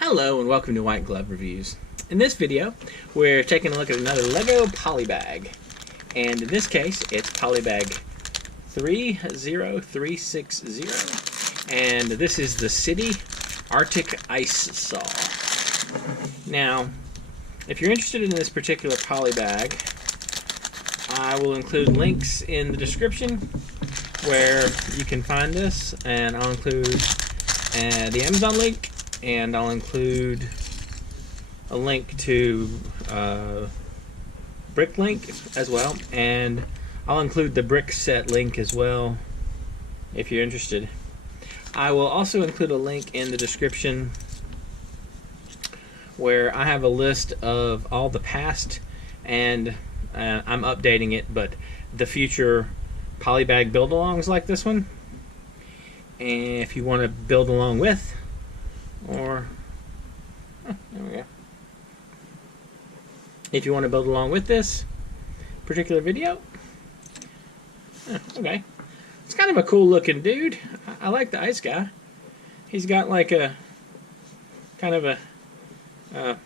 Hello and welcome to White Glove Reviews. In this video, we're taking a look at another LEGO Polybag. And in this case, it's Polybag 30360. And this is the City Arctic Ice Saw. Now, if you're interested in this particular Polybag, I will include links in the description where you can find this. And I'll include the Amazon link. And I'll include a link to Brick link as well, and I'll include the brick set link as well if you're interested. I will also include a link in the description where I have a list of all the past and I'm updating it, but the future Polybag build-alongs like this one. And if you want to build along with, or there we go. If you want to build along with this particular video, okay. It's kind of a cool looking dude. I like the ice guy. He's got like a kind of a I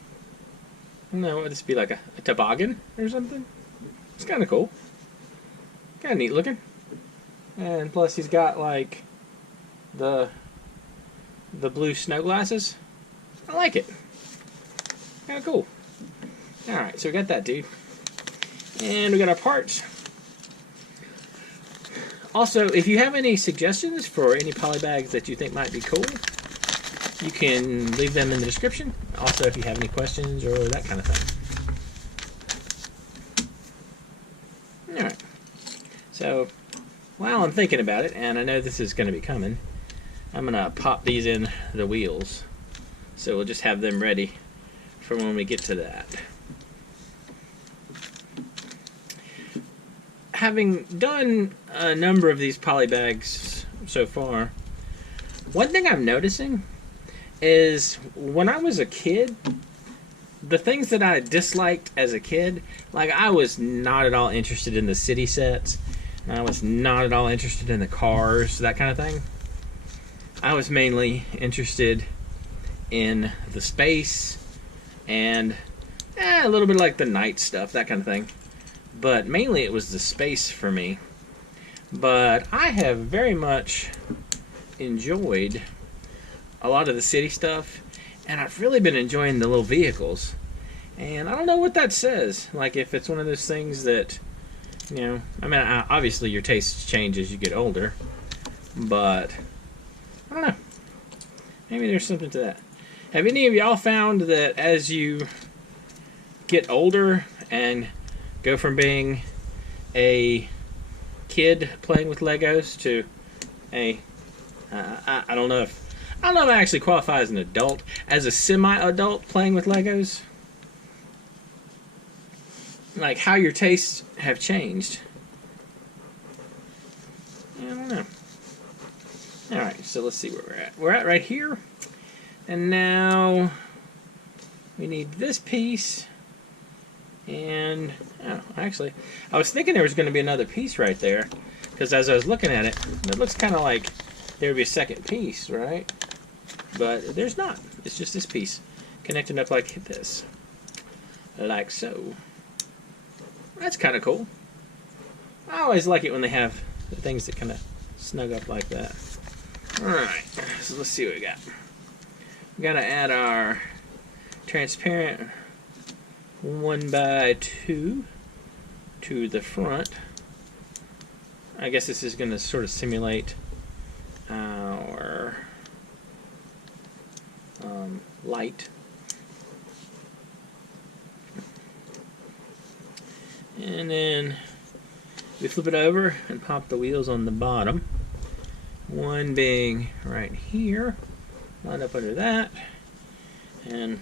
don't know, what would this be, like a toboggan or something? It's kind of cool. Kind of neat looking. And plus he's got like the blue snow glasses. I like it. Kind of cool. Alright, so we got that dude. And we got our parts. Also, if you have any suggestions for any polybags that you think might be cool, you can leave them in the description. Also, if you have any questions or that kind of thing. Alright. So, while I'm thinking about it, and I know this is going to be coming, I'm going to pop these in the wheels. So we'll just have them ready for when we get to that. Having done a number of these polybags so far, one thing I'm noticing is when I was a kid, the things that I disliked as a kid, like I was not at all interested in the city sets, I was not at all interested in the cars, that kind of thing. I was mainly interested in the space and a little bit like the night stuff, that kind of thing. But mainly it was the space for me. But I have very much enjoyed a lot of the city stuff, and I've really been enjoying the little vehicles. And I don't know what that says. Like if it's one of those things that, you know, I mean, obviously your tastes change as you get older, but I don't know. Maybe there's something to that. Have any of y'all found that as you get older and go from being a kid playing with Legos to a I don't know if I actually qualify as an adult, as a semi-adult playing with Legos, like how your tastes have changed? I don't know. Alright, so let's see where we're at. We're at right here. And now we need this piece. And, oh, actually, I was thinking there was going to be another piece right there. Because as I was looking at it, it looks kind of like there would be a second piece, right? But there's not. It's just this piece connecting up like this. Like so. That's kind of cool. I always like it when they have the things that kind of snug up like that. Alright, so let's see what we got. We gotta add our transparent 1x2 to the front. I guess this is gonna sort of simulate our light. And then we flip it over and pop the wheels on the bottom. One being right here, line up under that, and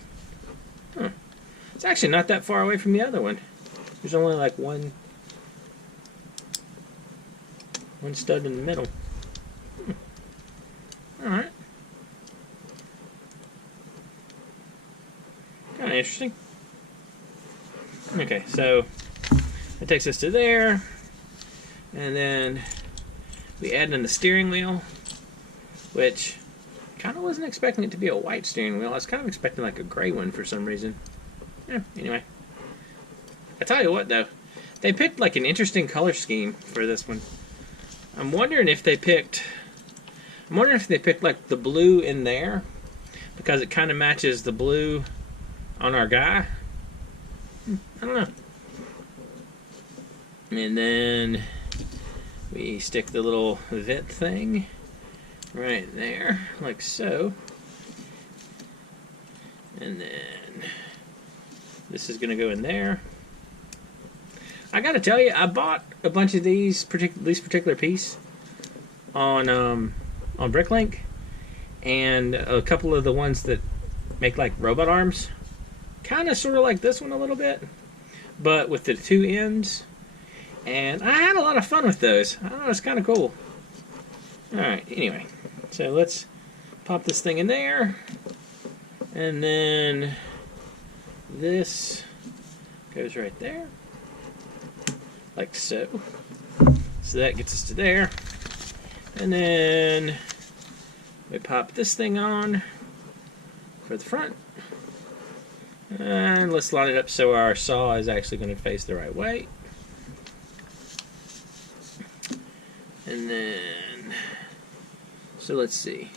it's actually not that far away from the other one. There's only like one stud in the middle. Alright. Kind of interesting. Okay, so that takes us to there, and then we add in the steering wheel, which Kind of wasn't expecting it to be a white steering wheel. I was kind of expecting like a gray one for some reason. Yeah, anyway. I tell you what though, they picked like an interesting color scheme for this one. I'm wondering if they picked like the blue in there because it kind of matches the blue on our guy. I don't know. And then we stick the little vent thing right there, like so. And then this is gonna go in there. I gotta tell you, I bought a bunch of these particular piece on Bricklink, and a couple of the ones that make like robot arms, kind of sort of like this one a little bit, but with the two ends. And I had a lot of fun with those. I don't know, it's kind of cool. Alright, anyway. So let's pop this thing in there. And then this goes right there. Like so. So that gets us to there. And then we pop this thing on for the front. And let's line it up so our saw is actually going to face the right way. And then, so let's see.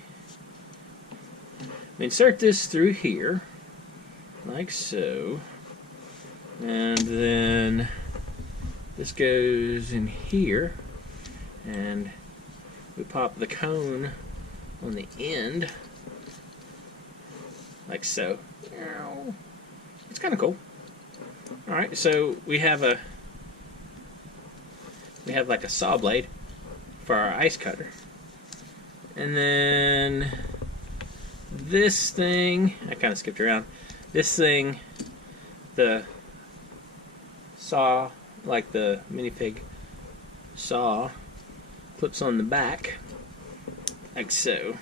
We insert this through here, like so. And then this goes in here. And we pop the cone on the end, like so. It's kind of cool. Alright, so we have like a saw blade for our ice cutter. And then this thing, I kind of skipped around. This thing, the saw, like the minifig saw, clips on the back, like so.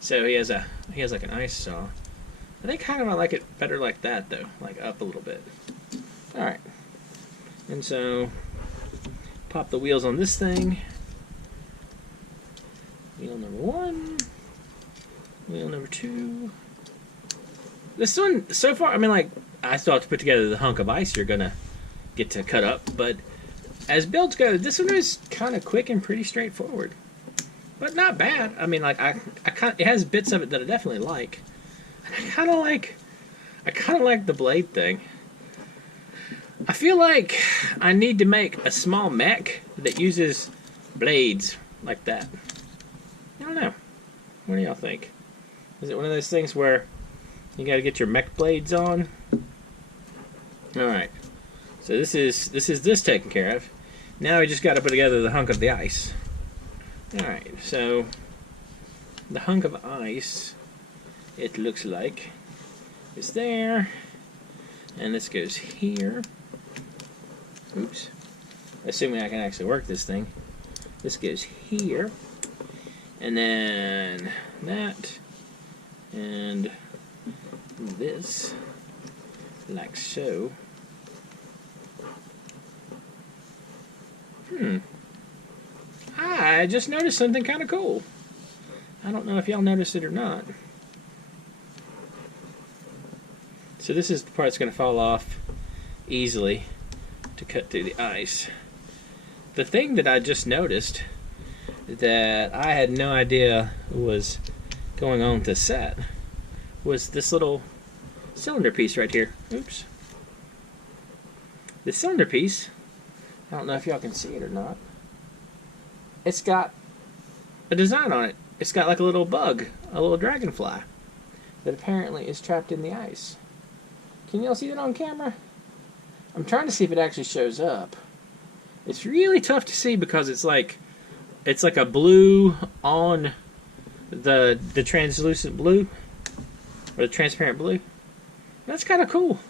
So he has like an ice saw. I think kind of I like it better like that though, like up a little bit. All right, and so pop the wheels on this thing. Wheel number 1, wheel number 2. This one, so far, I mean, like, I still have to put together the hunk of ice you're gonna get to cut up, but as builds go, this one is kind of quick and pretty straightforward, but not bad. I mean, like, it has bits of it that I definitely like. And I kind of like the blade thing. I feel like I need to make a small mech that uses blades like that. I don't know. What do y'all think? Is it one of those things where you got to get your mech blades on? All right. So this is taken care of. Now we just got to put together the hunk of the ice. All right. So the hunk of ice, it looks like, is there, and this goes here. Oops. Assuming I can actually work this thing. This goes here. And then that, and this, like so. I just noticed something kind of cool. I don't know if y'all noticed it or not. So this is the part that's going to fall off easily to cut through the ice. The thing that I just noticed that I had no idea was going on with the set was this little cylinder piece right here. Oops. The cylinder piece, I don't know if y'all can see it or not, it's got a design on it. It's got like a little bug, a little dragonfly that apparently is trapped in the ice. Can y'all see that on camera? I'm trying to see if it actually shows up. It's really tough to see because it's like a blue on the translucent blue, or the transparent blue. That's kind of cool.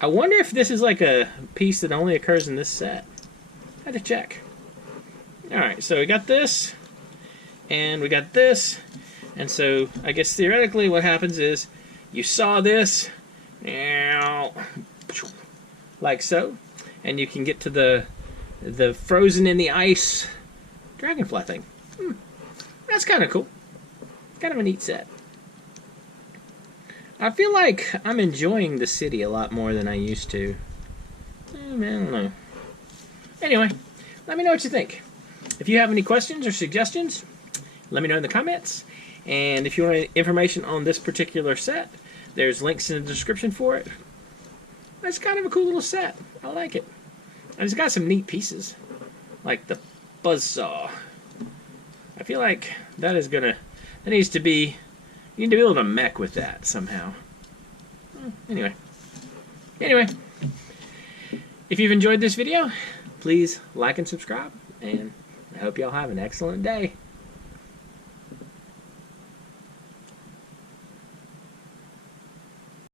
I wonder if this is like a piece that only occurs in this set. I had to check. Alright, so we got this, and we got this, and so I guess theoretically what happens is you saw this, like so, and you can get to the frozen in the ice dragonfly thing. That's kind of cool. Kind of a neat set. I feel like I'm enjoying the city a lot more than I used to. I don't know. Anyway, let me know what you think. If you have any questions or suggestions, let me know in the comments. And if you want information on this particular set, there's links in the description for it. It's kind of a cool little set. I like it. And it's got some neat pieces, like the buzzsaw. I feel like that needs to be, you need to be able to mech with that somehow. Anyway, if you've enjoyed this video, please like and subscribe, and I hope y'all have an excellent day.